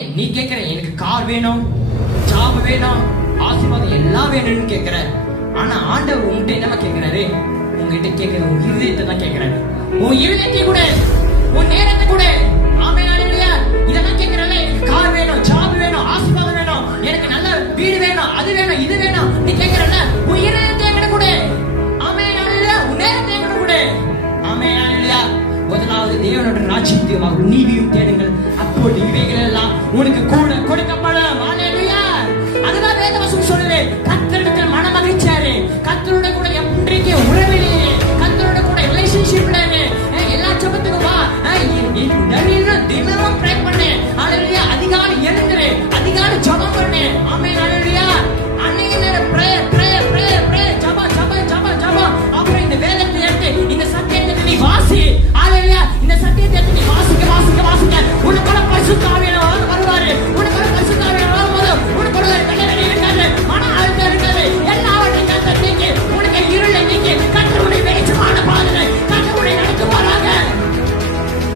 நீ கேட்கிற எனக்கு கார் வேணும், ஜாப் வேணும், ஆசீர்வாதம் எல்லாம் வேணும்னு கேட்கிற. ஆனா ஆண்டவர் உங்ககிட்ட என்னமா கேட்கிறாரு? உங்ககிட்ட கேட்கிற உன் இருதயத்தை தான் கேட்கிறாரு. உன் இருதயத்தை கூட, உன் நேரத்தை கூட. ஆமென் அல்லேலூயா. இதெல்லாம் கேட்கிறல, எனக்கு கார் வேணும், ஜாப் வேணும், ஆசீர்வாதம் வேணும், எனக்கு நல்ல வீடு வேணும், அது வேணும், இது வேணும். நீ கேட்கிறல, உன் இருதயத்தை என்கிட்ட கூட. ஆமென் அல்லேலூயா. உன் நேரத்தை என்கிட்ட கூட. ஆமென் அல்லேலூயா. முதலாவது தேவனோட ராஜ்யத்தை நீ